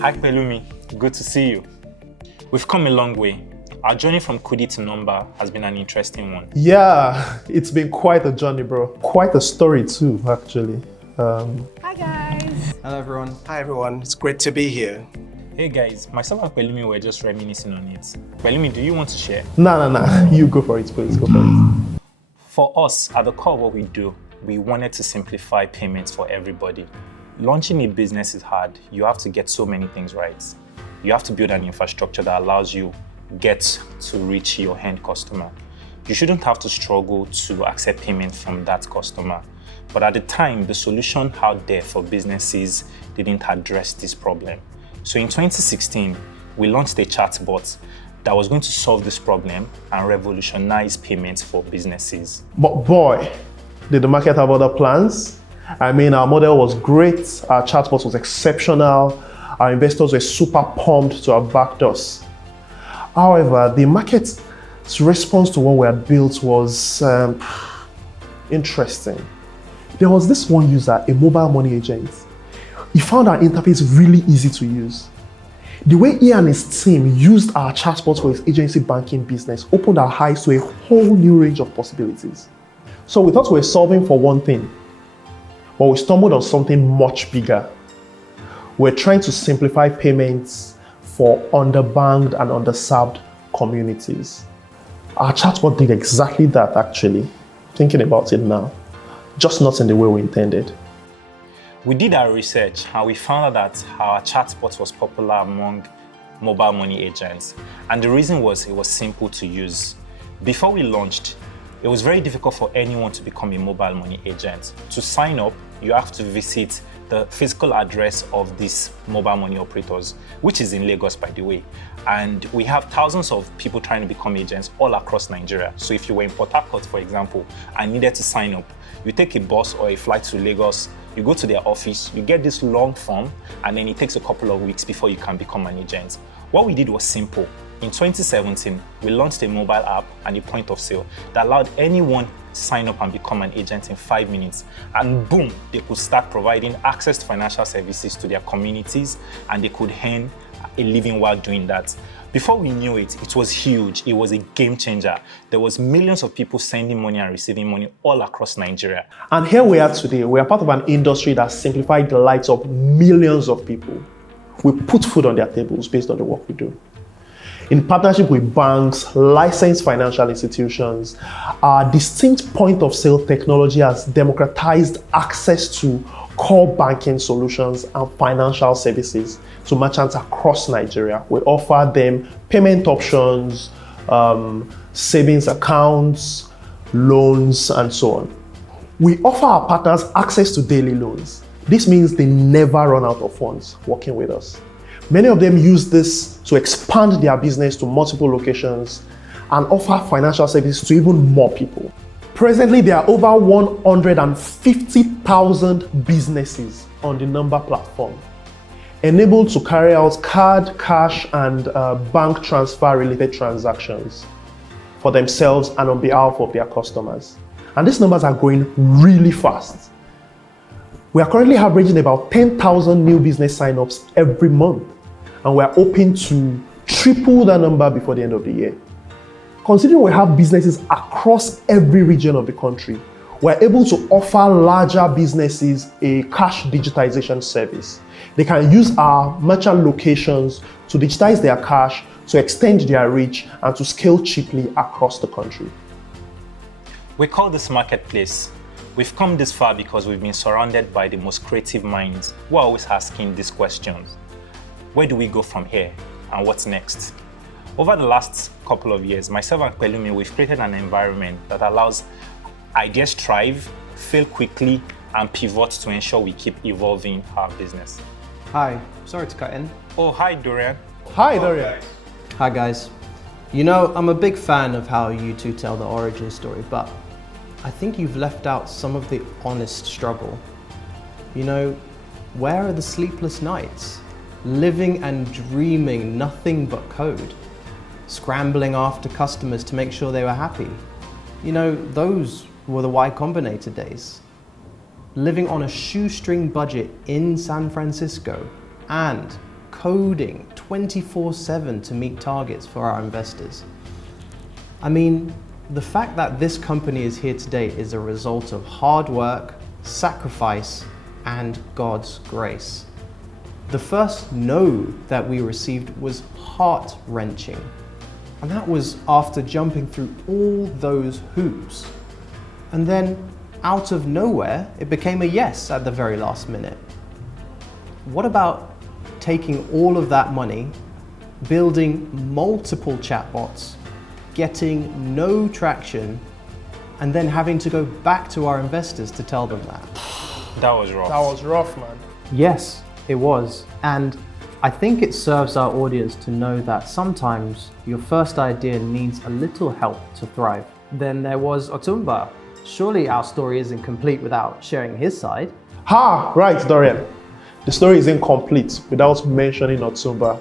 Hi Pelumi, good to see you. We've come a long way. Our journey from Kudi to Nomba has been an interesting one. Yeah, it's been quite a journey, bro. Quite a story too, actually. Hi guys. Hello everyone. Hi everyone, it's great to be here. Hey guys, myself and Pelumi were just reminiscing on it. Pelumi, do you want to share? Nah. You go for it, please. Go for it. For us, at the core of what we do, we wanted to simplify payments for everybody. Launching a business is hard. You have to get so many things right. You have to build an infrastructure that allows you get to reach your end customer. You shouldn't have to struggle to accept payment from that customer. But at the time, the solution out there for businesses didn't address this problem. So in 2016, we launched a chatbot that was going to solve this problem and revolutionize payments for businesses. But boy, did the market have other plans? I mean, our model was great, our chatbot was exceptional, our investors were super pumped to have backed us. However, the market's response to what we had built was interesting. There was this one user, a mobile money agent. He found our interface really easy to use. The way he and his team used our chatbot for his agency banking business opened our eyes to a whole new range of possibilities. So we thought we were solving for one thing, but we stumbled on something much bigger. We're trying to simplify payments for underbanked and underserved communities. Our chatbot did exactly that, actually, thinking about it now, just not in the way we intended. We did our research and we found out that our chatbot was popular among mobile money agents. And the reason was it was simple to use. Before we launched, it was very difficult for anyone to become a mobile money agent. To sign up, you have to visit the physical address of these mobile money operators, which is in Lagos, by the way. And we have thousands of people trying to become agents all across Nigeria. So if you were in Port Harcourt, for example, and needed to sign up, you take a bus or a flight to Lagos, you go to their office, you get this long form, and then it takes a couple of weeks before you can become an agent. What we did was simple. In 2017, we launched a mobile app and a point of sale that allowed anyone to sign up and become an agent in 5 minutes. And boom, they could start providing access to financial services to their communities and they could earn a living while doing that. Before we knew it, it was huge. It was a game changer. There was millions of people sending money and receiving money all across Nigeria. And here we are today. We are part of an industry that simplified the lives of millions of people. We put food on their tables based on the work we do. In partnership with banks, licensed financial institutions, our distinct point of sale technology has democratized access to core banking solutions and financial services to merchants across Nigeria. We offer them payment options, savings accounts, loans, and so on. We offer our partners access to daily loans. This means they never run out of funds working with us. Many of them use this to expand their business to multiple locations and offer financial services to even more people. Presently, there are over 150,000 businesses on the Nomba platform, enabled to carry out card, cash, and bank transfer related transactions for themselves and on behalf of their customers. And these numbers are growing really fast. We are currently averaging about 10,000 new business signups every month, and we are hoping to triple that number before the end of the year. Considering we have businesses across every region of the country, we're able to offer larger businesses a cash digitization service. They can use our merchant locations to digitize their cash, to extend their reach, and to scale cheaply across the country. We call this marketplace. We've come this far because we've been surrounded by the most creative minds who are always asking these questions. Where do we go from here and what's next? Over the last couple of years, myself and Pelumi, we've created an environment that allows ideas thrive, fail quickly, and pivot to ensure we keep evolving our business. Hi, sorry to cut in. Oh, hi, Dorian. Hi, Dorian. Hi guys. You know, I'm a big fan of how you two tell the origin story, but I think you've left out some of the honest struggle. You know, where are the sleepless nights? Living and dreaming nothing but code. Scrambling after customers to make sure they were happy. You know, those were the Y Combinator days. Living on a shoestring budget in San Francisco and coding 24/7 to meet targets for our investors. I mean, the fact that this company is here today is a result of hard work, sacrifice, and God's grace. The first no that we received was heart-wrenching, and that was after jumping through all those hoops. And then, out of nowhere, it became a yes at the very last minute. What about taking all of that money, building multiple chatbots, getting no traction, and then having to go back to our investors to tell them that? That was rough. That was rough, man. Yes, it was. And I think it serves our audience to know that sometimes your first idea needs a little help to thrive. Then there was Otumba. Surely our story isn't complete without sharing his side. Right, Dorian. The story is incomplete without mentioning Otumba,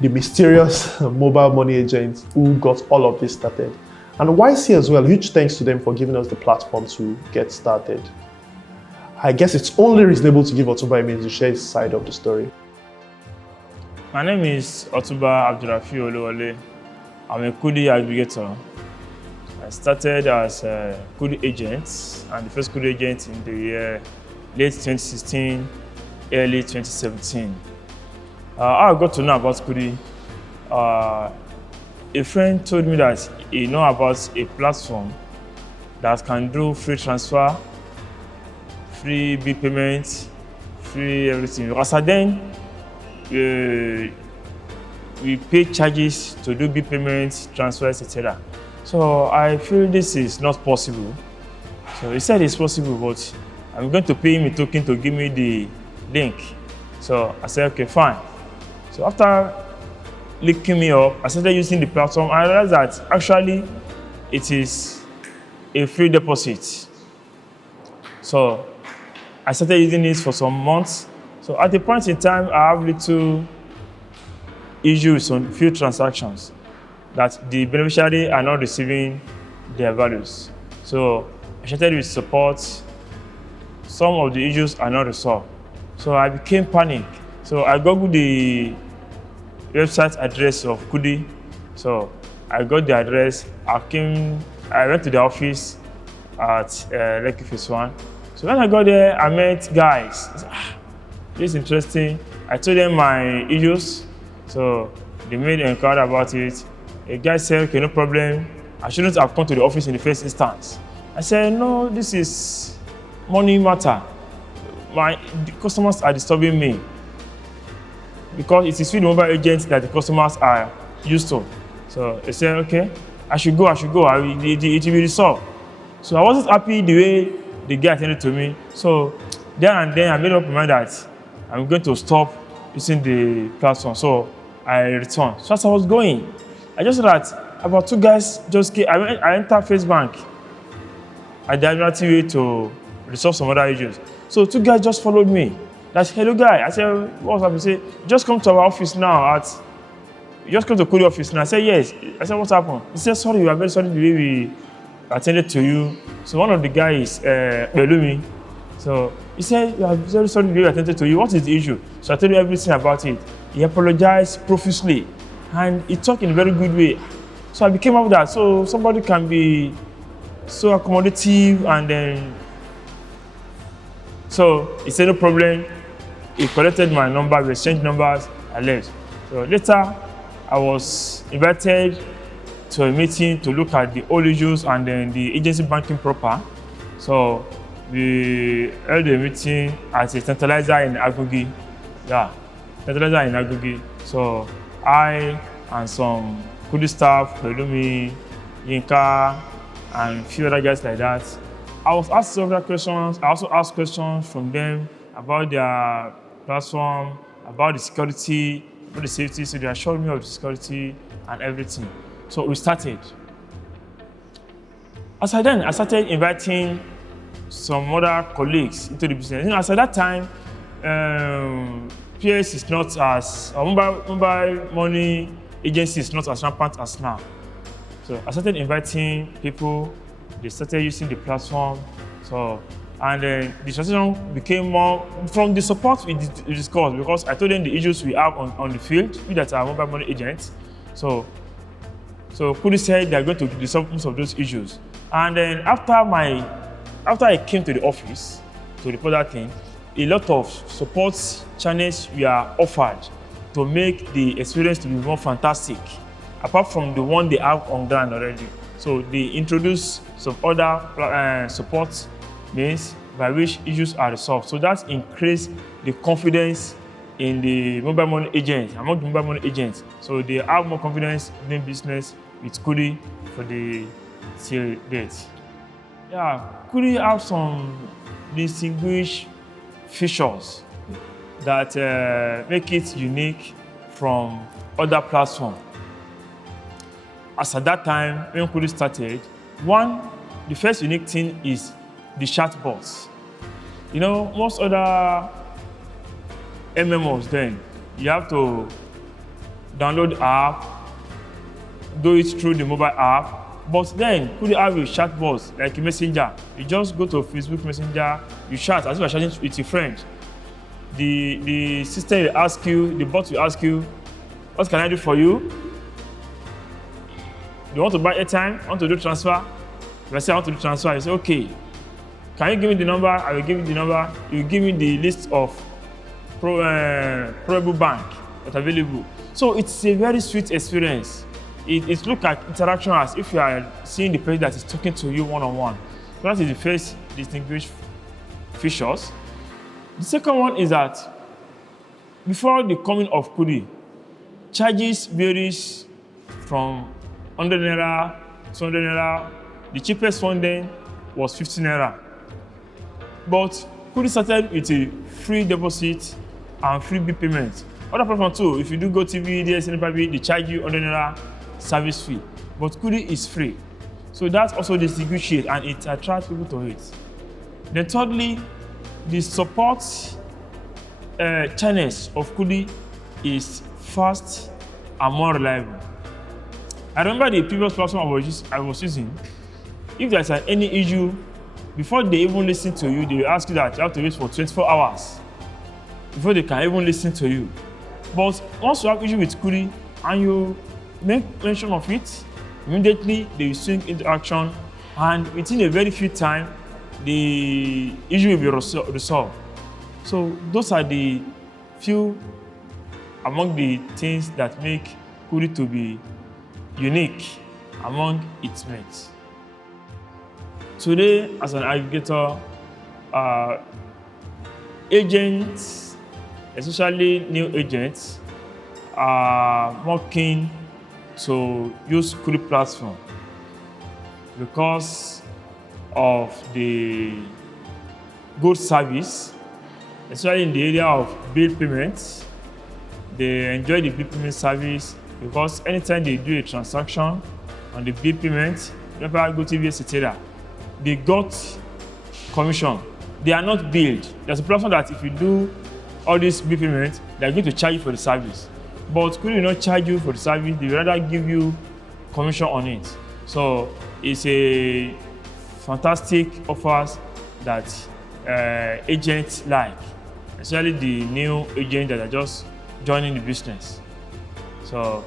the mysterious mobile money agent who got all of this started. And YC as well, huge thanks to them for giving us the platform to get started. I guess it's only reasonable to give Otumba a minute to share his side of the story. My name is Otumba Abdurafi Oluwole. I'm a Kudi aggregator. I started as a Kudi agent, and the first Kudi agent in the year late 2016, early 2017. How I got to know about Kudi, a friend told me that he know about a platform that can do free transfer, free bill payment, free everything. Because then, we pay charges to do bill payments, transfers, etc. So I feel this is not possible. So he said it's possible, but I'm going to pay him a token to give me the link. So I said, okay, fine. So after linking me up, I started using the platform. I realized that actually it is a free deposit. So I started using this for some months. So at the point in time, I have little issues on few transactions that the beneficiary are not receiving their values. So I started with support. Some of the issues are not resolved. So I became panicked. So I googled the website address of Kudi. So I got the address. I went to the office at Lekki Phase 1. So when I got there, I met guys. I said, this is interesting. I told them my issues. So they made an inquiry about it. A guy said, okay, no problem. I shouldn't have come to the office in the first instance. I said, no, this is money matter. The customers are disturbing me because it is with the mobile agents that the customers are used to. So they said, okay, I should go. It will be resolved. So I wasn't happy the way the guy attended to me. So then and then I made up my mind that I'm going to stop using the platform. So I returned. So as I was going, I just saw that about two guys just came. I entered Facebook at the alternative way to resolve some other issues. So two guys just followed me. That's hello guy. I said, what's up? He said, just come to our office now just come to Kudi office now. I said, yes. I said, what's happened? He said, sorry, we are very sorry the way we attended to you. So one of the guys, Belumi, so he said, we are very sorry the way we attended to you. What is the issue? So I told him everything about it. He apologized profusely and he talked in a very good way. So I became of that. So somebody can be so accommodative and then, so he said no problem. He collected my number, we exchanged numbers, I left. So later, I was invited to a meeting to look at the old issues and then the agency banking proper. So we held a meeting at a tantalizer in Agogi. Yeah, tantalizer in Agogi. So I and some Kudi staff, Belumi, Yinka, and a few other guys like that. I was asked several questions. I also asked questions from them about their platform, about the security, about the safety. So they assured me of the security and everything. So we started. As I started inviting some other colleagues into the business. You know, as at that time, PS is not as, mobile money agency is not as rampant as now. So I started inviting people. They started using the platform. So And then the transition became more from the support we discussed, because I told them the issues we have on the field, we that are mobile money agents. So Kudi said they're going to resolve most of those issues. And then after I came to the office to report that thing, a lot of support channels were offered to make the experience to be more fantastic, apart from the one they have on ground already. So they introduced some other support means by which issues are resolved. So that increased the confidence in the mobile money agents, among the mobile money agents. So they have more confidence in doing business with Kudi for the till date. Yeah, Kudi have some distinguished features that make it unique from other platforms. As at that time, when Kudi started, the first unique thing is the chatbots. You know, most other MMOs then, you have to download the app, do it through the mobile app. But then, Kudi have a chatbot like a messenger. You just go to Facebook Messenger, you chat as if you're chatting with your friend. The system will ask you, the bot will ask you, what can I do for you? You want to buy airtime? Want to do transfer? If I say I want to do transfer, you say, okay. Can you give me the number? I will give you the number. You give me the list of probable bank that's available. So it's a very sweet experience. It looks like interaction as if you are seeing the person that is talking to you one-on-one. So that is the first distinguished features. The second one is that before the coming of Kudi, charges varies from 100 naira, 200 naira. The cheapest one then was 50 naira. But Kudi started with a free deposit and free bill payment. Other platforms too, if you do GoTV, DSN, they charge you 100 naira service fee. But Kudi is free. So that's also distinguishes and it attracts people to it. Then thirdly, the support channels of Kudi is fast and more reliable. I remember the previous platform I was using. If there's any issue, before they even listen to you, they will ask you that you have to wait for 24 hours before they can even listen to you. But once you have issue with Kudi and you make mention of it, immediately they will swing into action, and within a very few time, the issue will be resolved. So those are the few among the things that make Kudi to be unique among its mates. Today, as an aggregator, agents, especially new agents, are more keen to use Kudi platform because of the good service, especially in the area of bill payments. They enjoy the bill payment service because anytime they do a transaction on the bill payment, whether GoTV, etc., they got commission. They are not billed. There's a platform that if you do all these bill payments, they're going to charge you for the service. But Kudi will not charge you for the service, they will rather give you commission on it. So it's a fantastic offers that agents like, especially the new agents that are just joining the business. So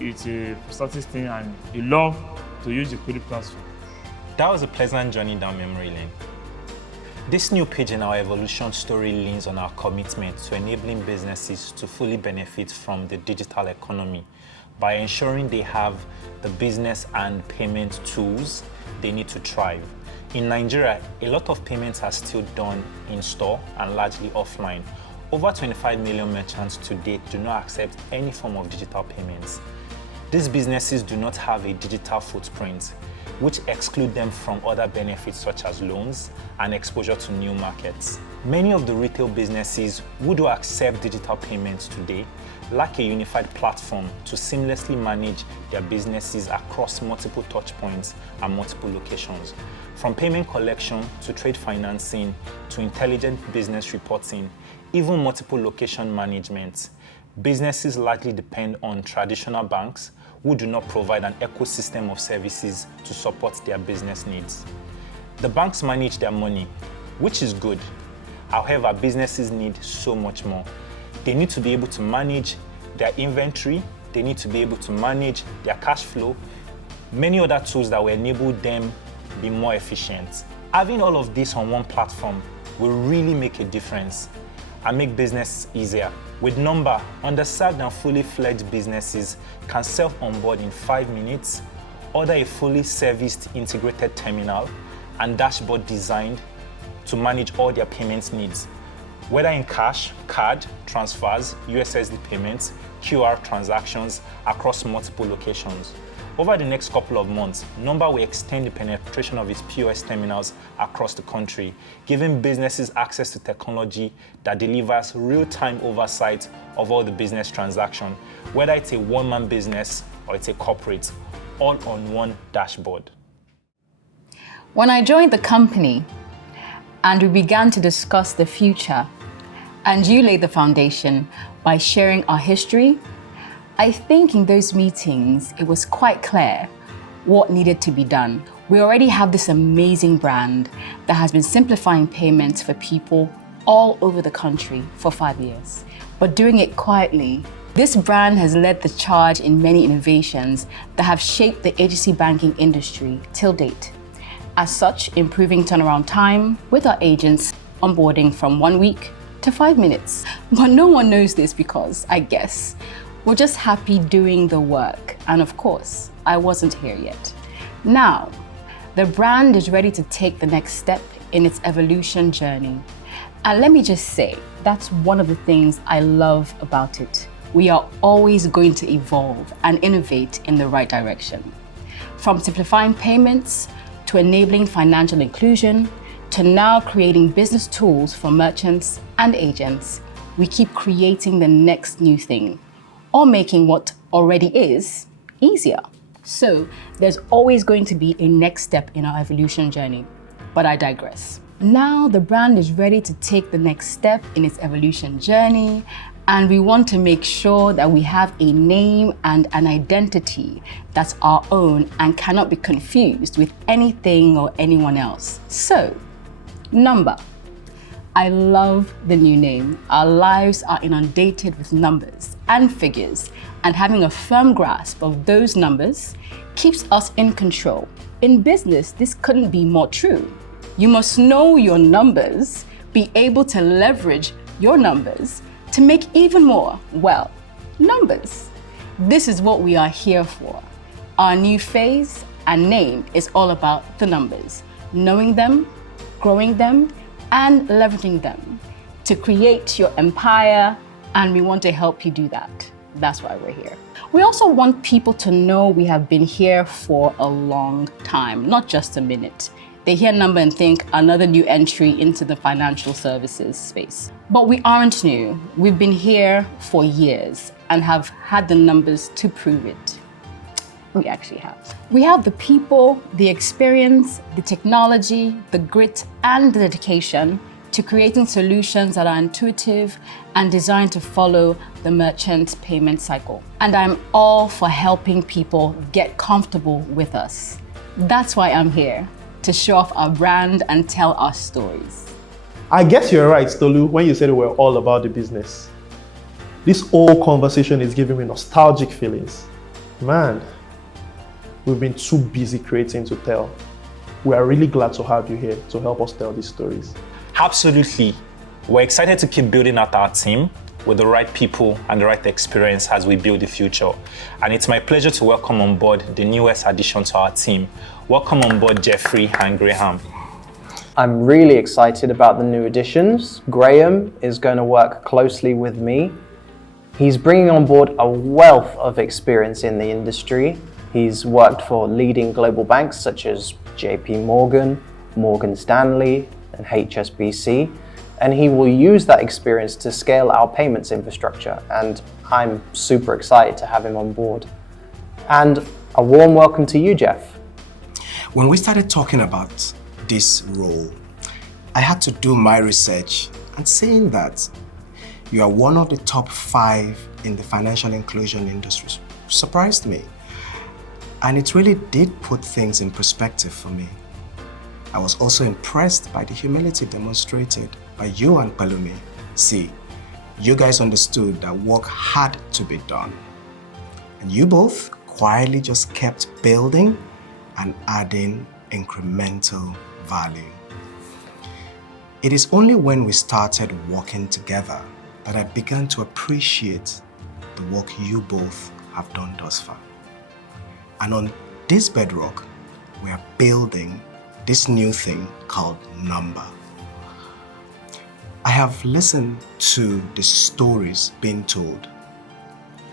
it's a fantastic thing and they love to use the Kudi platform. That was a pleasant journey down memory lane. This new page in our evolution story leans on our commitment to enabling businesses to fully benefit from the digital economy by ensuring they have the business and payment tools they need to thrive. In Nigeria, a lot of payments are still done in store and largely offline. Over 25 million merchants to date do not accept any form of digital payments. These businesses do not have a digital footprint, which exclude them from other benefits such as loans and exposure to new markets. Many of the retail businesses who do accept digital payments today lack a unified platform to seamlessly manage their businesses across multiple touchpoints and multiple locations. From payment collection to trade financing to intelligent business reporting, even multiple location management, businesses largely depend on traditional banks who do not provide an ecosystem of services to support their business needs. The banks manage their money, which is good. However, businesses need so much more. They need to be able to manage their inventory, they need to be able to manage their cash flow, many other tools that will enable them be more efficient. Having all of this on one platform will really make a difference and make business easier. With Nomba, underserved and fully fledged businesses can self-onboard in 5 minutes, order a fully serviced integrated terminal and dashboard designed to manage all their payments needs, whether in cash, card, transfers, USSD payments, QR transactions across multiple locations. Over the next couple of months, Nomba will extend the penetration of its POS terminals across the country, giving businesses access to technology that delivers real-time oversight of all the business transactions, whether it's a one-man business or it's a corporate, all on one dashboard. When I joined the company and we began to discuss the future, and you laid the foundation by sharing our history, I think in those meetings, it was quite clear what needed to be done. We already have this amazing brand that has been simplifying payments for people all over the country for 5 years, but doing it quietly. This brand has led the charge in many innovations that have shaped the agency banking industry till date. As such, improving turnaround time with our agents onboarding from 1 week to 5 minutes. But no one knows this because, I guess, we're just happy doing the work. And of course, I wasn't here yet. Now, the brand is ready to take the next step in its evolution journey. And let me just say, that's one of the things I love about it. We are always going to evolve and innovate in the right direction. From simplifying payments, to enabling financial inclusion, to now creating business tools for merchants and agents, we keep creating the next new thing, or making what already is easier. So there's always going to be a next step in our evolution journey, but I digress. Now the brand is ready to take the next step in its evolution journey, and we want to make sure that we have a name and an identity that's our own and cannot be confused with anything or anyone else. So, Nomba. I love the new name. Our lives are inundated with numbers and figures, and having a firm grasp of those numbers keeps us in control. In business, this couldn't be more true. You must know your numbers, be able to leverage your numbers to make even more, well, numbers. This is what we are here for. Our new phase and name is all about the numbers, knowing them, growing them, and leveraging them to create your empire, and we want to help you do that. That's why we're here. We also want people to know we have been here for a long time, not just a minute. They hear Nomba and think another new entry into the financial services space. But we aren't new. We've been here for years and have had the numbers to prove it. We actually have. We have the people, the experience, the technology, the grit, and the dedication to creating solutions that are intuitive and designed to follow the merchant payment cycle. And I'm all for helping people get comfortable with us. That's why I'm here, to show off our brand and tell our stories. I guess you're right, Tolu, when you said we're all about the business. This whole conversation is giving me nostalgic feelings. Man, we've been too busy creating to tell. We are really glad to have you here to help us tell these stories. Absolutely. We're excited to keep building out our team with the right people and the right experience as we build the future. And it's my pleasure to welcome on board the newest addition to our team. Welcome on board Jeffrey and Graham. I'm really excited about the new additions. Graham is going to work closely with me. He's bringing on board a wealth of experience in the industry. He's worked for leading global banks such as JP Morgan, Morgan Stanley, and HSBC, and he will use that experience to scale our payments infrastructure, and I'm super excited to have him on board. And a warm welcome to you, Jeff. When we started talking about this role, I had to do my research, and saying that you are one of the top 5 in the financial inclusion industry surprised me. And it really did put things in perspective for me. I was also impressed by the humility demonstrated by you and Palumi. See, you guys understood that work had to be done. And you both quietly just kept building and adding incremental value. It is only when we started working together that I began to appreciate the work you both have done thus far. And on this bedrock, we are building this new thing called Nomba. I have listened to the stories being told,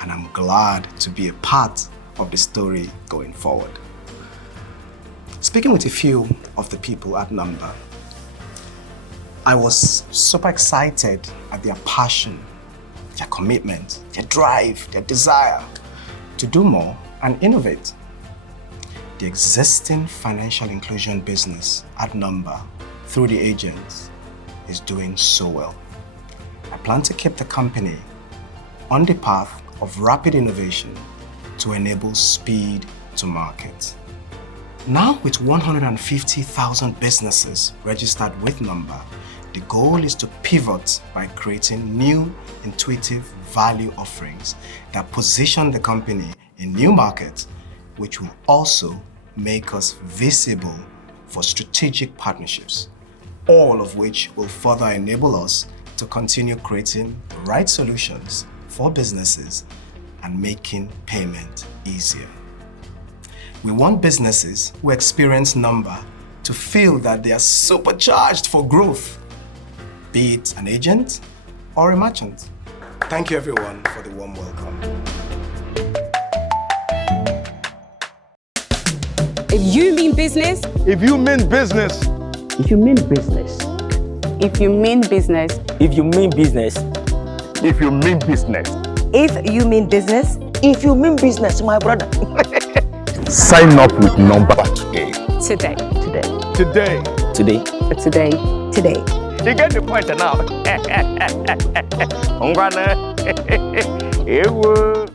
and I'm glad to be a part of the story going forward. Speaking with a few of the people at Nomba, I was super excited at their passion, their commitment, their drive, their desire to do more and innovate. The existing financial inclusion business at Nomba through the agents is doing so well. I plan to keep the company on the path of rapid innovation to enable speed to market. Now with 150,000 businesses registered with Nomba, the goal is to pivot by creating new, intuitive value offerings that position the company in new markets, which will also make us visible for strategic partnerships, all of which will further enable us to continue creating the right solutions for businesses and making payment easier. We want businesses who experience Nomba to feel that they are supercharged for growth, be it an agent or a merchant. Thank you everyone for the warm welcome. If you mean business, If you mean business, If you mean business, if you mean business, if you mean business, if you mean business, If you mean business, if you mean business, my brother. sign up with Nomba today. today, Today. Today. today. You get the point now. Ungwana. Ewo.